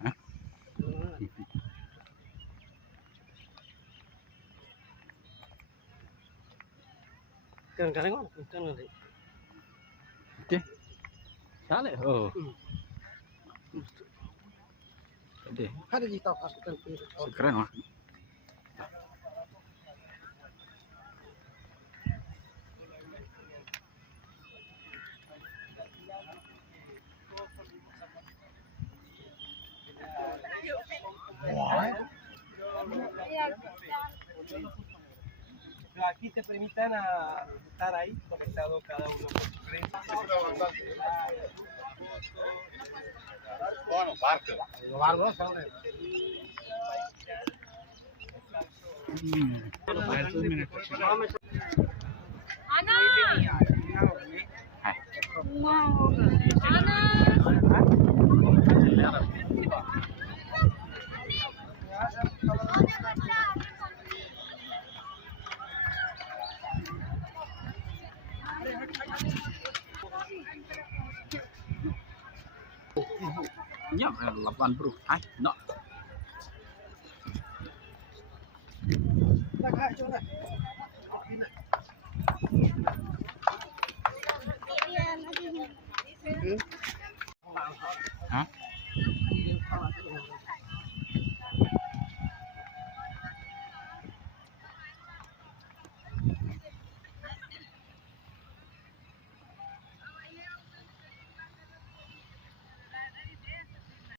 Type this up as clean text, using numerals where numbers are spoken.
Hah? Kadang-kadang kan Oke. Sale. Oh. Gede. ada di tahu aku kan Keren mah. Pero aquí te permitan a estar ahí conectado cada uno con su red. Bueno, parte. Lo largo, ¿sabes? Ana. Hai. Wow. Ana. Nhấp là lập ăn bro. Hai. Nó. Iya, lagi.